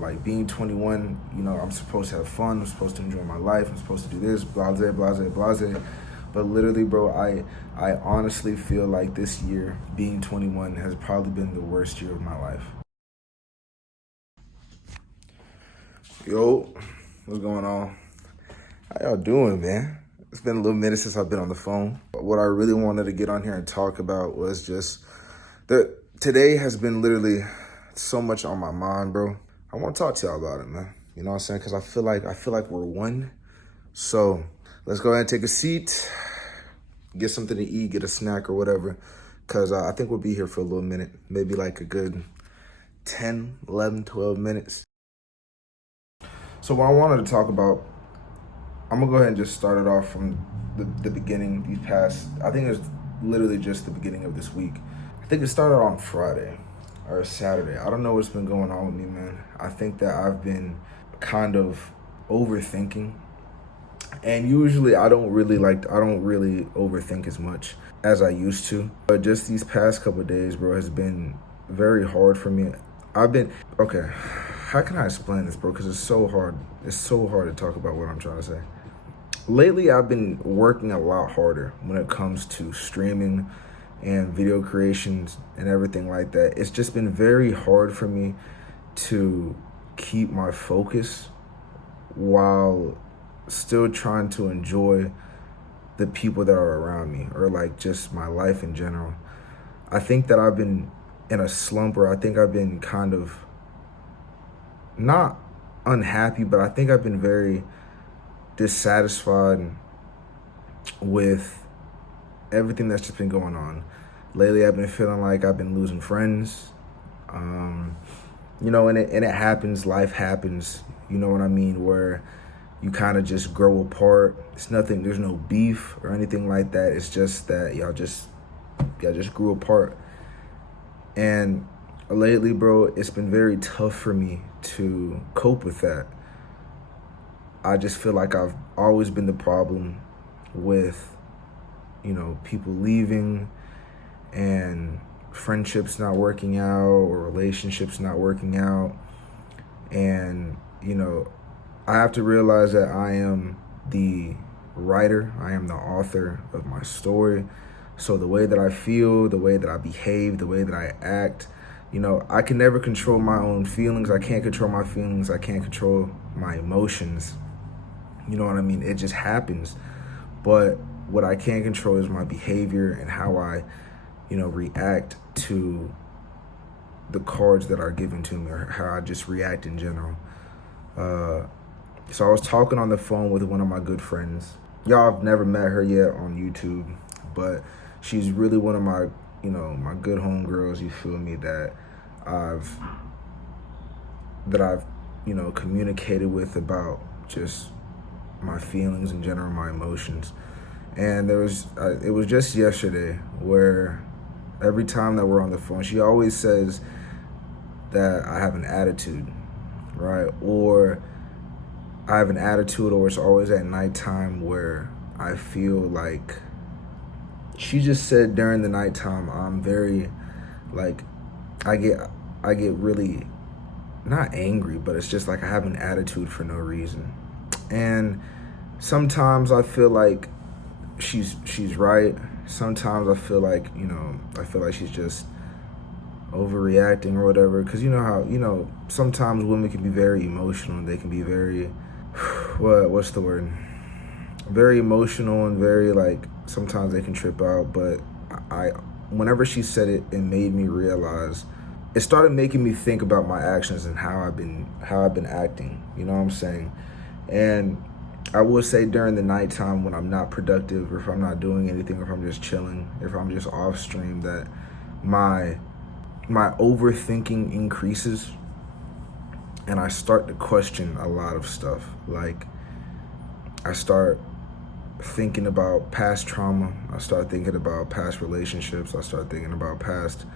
like being 21, I'm supposed to have fun, I'm supposed to enjoy my life, I'm supposed to do this, blase, blase, blase. But literally, bro, I honestly feel like this year, being 21, has probably been the worst year of my life. Yo, what's going on? How y'all doing, man? It's been a little minute since I've been on the phone. But what I really wanted to get on here and talk about was just that today has been literally so much on my mind, bro. I want to talk to y'all about it, man. You know what I'm saying? Because I feel like we're one. So let's go ahead and take a seat, get something to eat, get a snack or whatever. Because I think we'll be here for a little minute, maybe like a good 10, 11, 12 minutes. So what I wanted to talk about, I'm gonna go ahead and just start it off from the beginning. I think it's literally just the beginning of this week. I think it started on Friday or Saturday. I don't know what's been going on with me, man. I think that I've been kind of overthinking. And usually I don't really overthink as much as I used to. But just these past couple of days, bro, has been very hard for me. Okay, how can I explain this, bro? Because it's so hard. It's so hard to talk about what I'm trying to say. Lately, I've been working a lot harder when it comes to streaming and video creations and everything like that. It's just been very hard for me to keep my focus while still trying to enjoy the people that are around me, or like just my life in general. I think that I've been in a slump, or I think I've been kind of not unhappy, but I think I've been very dissatisfied with everything that's just been going on. Lately, I've been feeling like I've been losing friends. And it happens, life happens, you know what I mean, where you kind of just grow apart. There's no beef or anything like that. It's just that y'all just grew apart. And lately, bro, it's been very tough for me to cope with that. I just feel like I've always been the problem with, people leaving and friendships not working out or relationships not working out. And, I have to realize that I am the writer, I am the author of my story. So the way that I feel, the way that I behave, the way that I act, I can never control my own feelings. I can't control my feelings. I can't control my emotions. You know what I mean? It just happens. But what I can control is my behavior and how I, react to the cards that are given to me, or how I just react in general. So I was talking on the phone with one of my good friends. Y'all have never met her yet on YouTube, but she's really one of my, my good homegirls, you feel me, that I've communicated with about just my feelings in general, my emotions. And it was just yesterday where every time that we're on the phone, she always says that I have an attitude, right? Or I have an attitude, or it's always at nighttime where I feel like, she just said during the nighttime, I'm very, like, I get really, not angry, but it's just like I have an attitude for no reason. And sometimes I feel like she's right. Sometimes I feel like, she's just overreacting or whatever. Because you know how, sometimes women can be very emotional. They can be very, what's the word? Very emotional and very, like, sometimes they can trip out. But whenever she said it, it made me realize, it started making me think about my actions and how I've been acting. You know what I'm saying? And I will say during the nighttime when I'm not productive, or if I'm not doing anything, or if I'm just chilling, if I'm just off stream, that my overthinking increases, and I start to question a lot of stuff. Like, I start thinking about past trauma. I start thinking about past relationships. I start thinking about past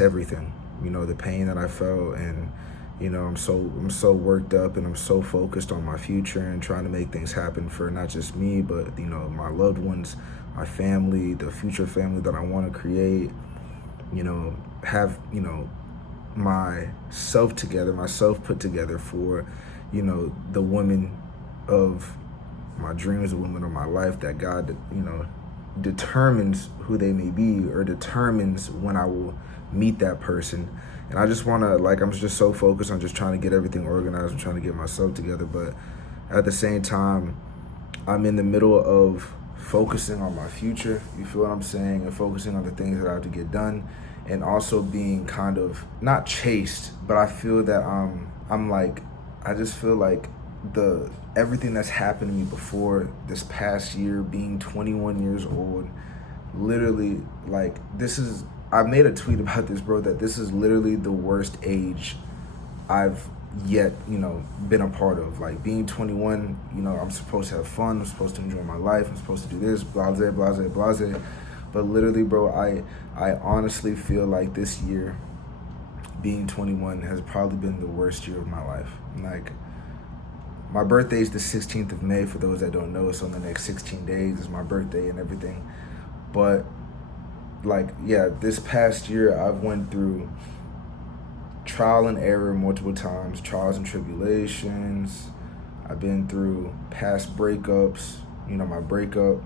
everything, the pain that I felt. And, I'm so worked up, and I'm so focused on my future and trying to make things happen for not just me, but, my loved ones, my family, the future family that I want to create, have, myself together, myself put together for, the woman of my dreams, the woman of my life that God, determines who they may be, or determines when I will meet that person. And I just want to, I'm just so focused on just trying to get everything organized and trying to get myself together. But at the same time, I'm in the middle of focusing on my future, you feel what I'm saying, and focusing on the things that I have to get done, and also being kind of not chased, but I feel that I just feel like everything that's happened to me before this past year, being 21 years old, literally, I made a tweet about this, bro, that this is literally the worst age I've yet, been a part of. Like, being 21, I'm supposed to have fun, I'm supposed to enjoy my life, I'm supposed to do this, blase, blase, blase. But literally, bro, I honestly feel like this year, being 21, has probably been the worst year of my life. Like, my birthday is the 16th of May, for those that don't know, so in the next 16 days is my birthday and everything. But, this past year, I've went through trial and error multiple times, trials and tribulations. I've been through past breakups, my breakup.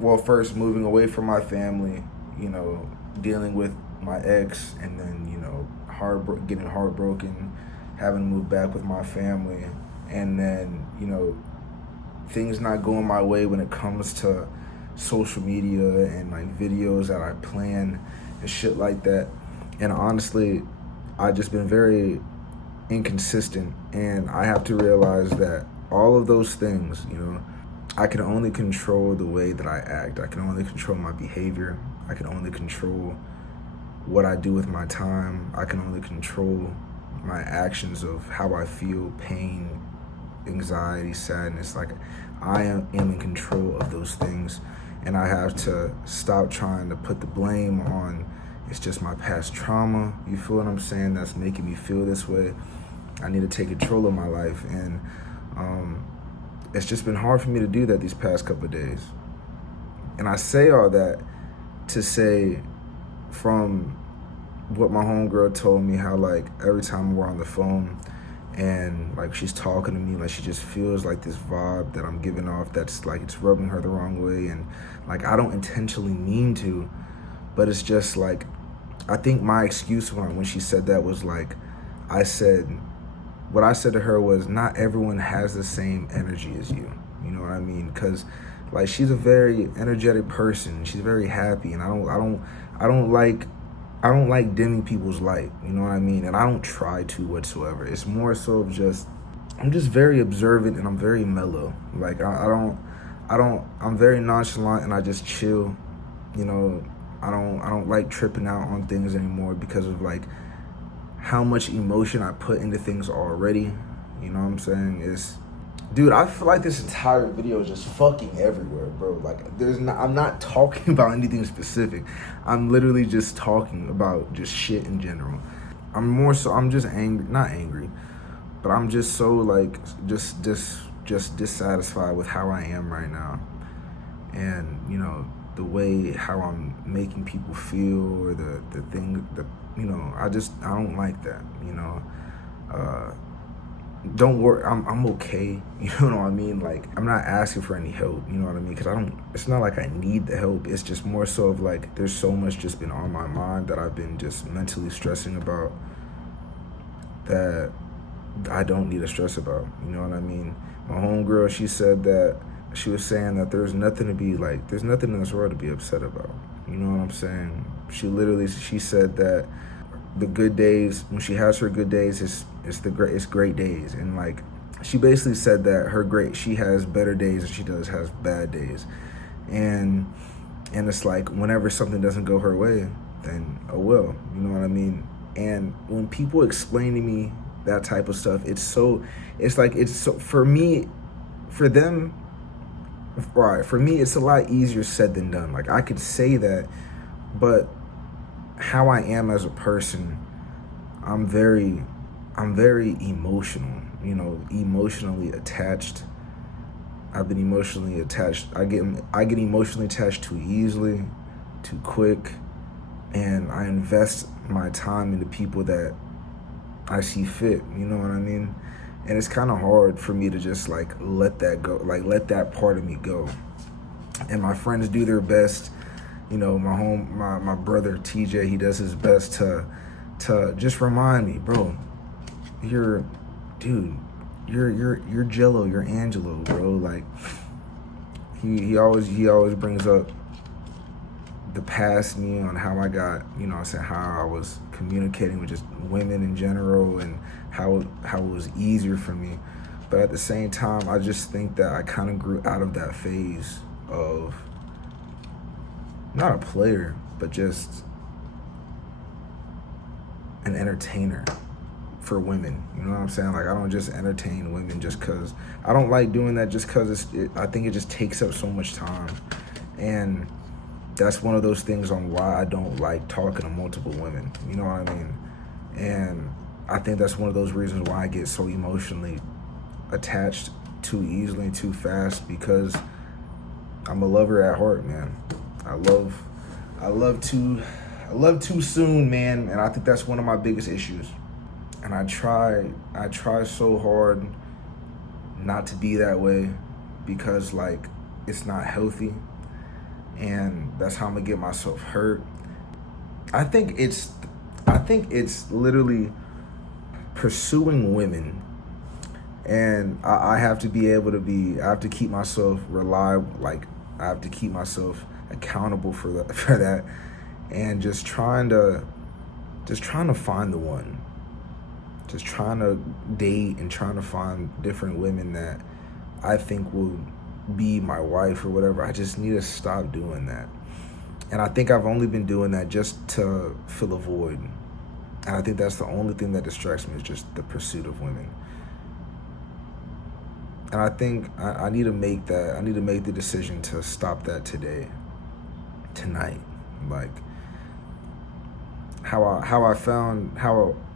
Well, first moving away from my family, dealing with my ex, and then, getting heartbroken, having to move back with my family, and then, things not going my way when it comes to social media and videos that I plan and shit like that. And honestly, I've just been very inconsistent, and I have to realize that all of those things, I can only control the way that I act. I can only control my behavior. I can only control what I do with my time. I can only control my actions of how I feel, pain, anxiety, sadness. I am in control of those things, and I have to stop trying to put the blame on it's just my past trauma, you feel what I'm saying, that's making me feel this way. I need to take control of my life, and it's just been hard for me to do that these past couple of days. And I say all that to say, from what my homegirl told me, how every time we're on the phone and she's talking to me, she just feels this vibe that I'm giving off that's it's rubbing her the wrong way, and I don't intentionally mean to, but it's just I think my excuse when she said that was what I said to her was, not everyone has the same energy as you. You know what I mean? Because she's a very energetic person. She's very happy, and I don't like dimming people's light. You know what I mean? And I don't try to whatsoever. It's more so of I'm just very observant, and I'm very mellow. I'm very nonchalant, and I just chill. I don't like tripping out on things anymore because of how much emotion I put into things already. You know what I'm saying? Dude, I feel like this entire video is just fucking everywhere, bro. I'm not talking about anything specific. I'm literally just talking about just shit in general. I'm just angry, not angry, but I'm just so just dissatisfied with how I am right now. And, the way how I'm making people feel, or the thing, I don't like that, Don't worry, I'm okay, you know what I mean? I'm not asking for any help, you know what I mean? Because it's not I need the help. It's just more so of there's so much just been on my mind that I've been just mentally stressing about, that I don't need to stress about, you know what I mean? My homegirl, she was saying that there's nothing in this world to be upset about. You know what I'm saying? She said that the good days, when she has her good days, it's great days. And she basically said that she has better days than she has bad days. And it's whenever something doesn't go her way, then oh well, you know what I mean? And when people explain to me that type of stuff, for me, it's a lot easier said than done. I could say that, but how I am as a person, I'm very emotional, emotionally attached. I've been emotionally attached. I get emotionally attached too easily, too quick, and I invest my time into people that I see fit, you know what I mean? And it's kind of hard for me to just like let that go, like let that part of me go. And my friends do their best, you know, my brother TJ, he does his best to just remind me, bro, you're dude, you're Gello, you're Angelo, bro. Like he always brings up the past me on how I got, you know, I said how I was communicating with just women in general and how it was easier for me. But at the same time, I just think that I kind of grew out of that phase of not a player, but just an entertainer for women. You know what I'm saying? Like, I don't just entertain women just because I don't like doing that, just because I think it just takes up so much time. And that's one of those things on why I don't like talking to multiple women. You know what I mean? And I think that's one of those reasons why I get so emotionally attached too easily and too fast, because I'm a lover at heart, man. I love too soon, man, and I think that's one of my biggest issues. And I try so hard not to be that way, because like it's not healthy, and that's how I'm gonna get myself hurt. I think it's literally pursuing women, and I have to be able to I have to keep myself reliable, like I have to keep myself accountable for that, and just trying to find the one, just trying to date and trying to find different women that I think will be my wife or whatever. I just need to stop doing that. And I think I've only been doing that just to fill a void. And I think that's the only thing that distracts me, is just the pursuit of women. And I think I need to make the decision to stop that tonight. Like how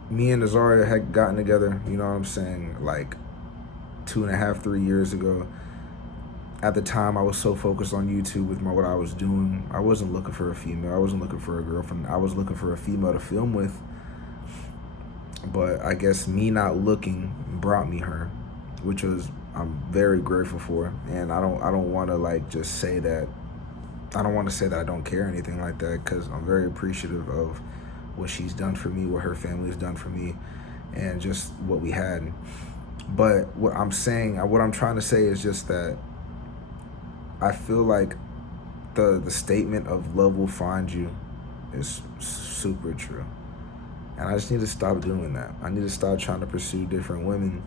me and Azaria had gotten together, you know what I'm saying, like 2.5, 3 years ago. At the time, I was so focused on YouTube with what I was doing. I wasn't looking for a female. I wasn't looking for a girlfriend. I was looking for a female to film with. But I guess me not looking brought me her, which I'm very grateful for. And I don't want to like just say that. I don't want to say that I don't care or anything like that, because I'm very appreciative of what she's done for me, what her family's done for me, and just what we had. But what I'm trying to say is just that I feel like the statement of love will find you is super true. And I just need to stop doing that. I need to stop trying to pursue different women,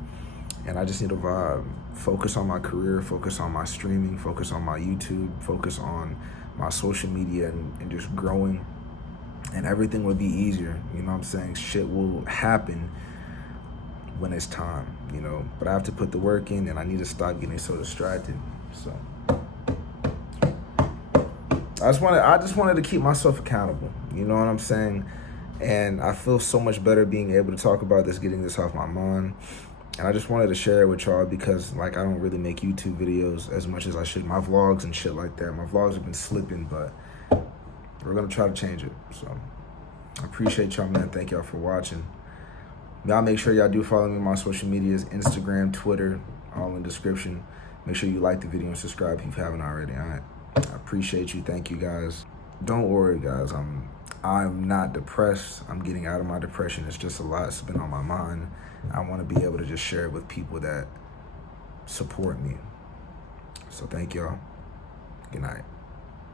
and I just need to vibe, focus on my career, focus on my streaming, focus on my YouTube, focus on my social media, and just growing, and everything will be easier. You know what I'm saying? Shit will happen when it's time, you know, but I have to put the work in, and I need to stop getting so distracted. So I just wanted to keep myself accountable, you know what I'm saying? And I feel so much better being able to talk about this, getting this off my mind. And I just wanted to share it with y'all, because like I don't really make YouTube videos as much as I should. My vlogs and shit like that. My vlogs have been slipping, but we're gonna try to change it. So I appreciate y'all, man. Thank y'all for watching. Y'all make sure y'all do follow me on my social medias, Instagram, Twitter, all in the description. Make sure you like the video and subscribe if you haven't already. All right. I appreciate you. Thank you, guys. Don't worry, guys. I'm not depressed. I'm getting out of my depression. It's just a lot that's been on my mind. I want to be able to just share it with people that support me. So thank y'all. Good night.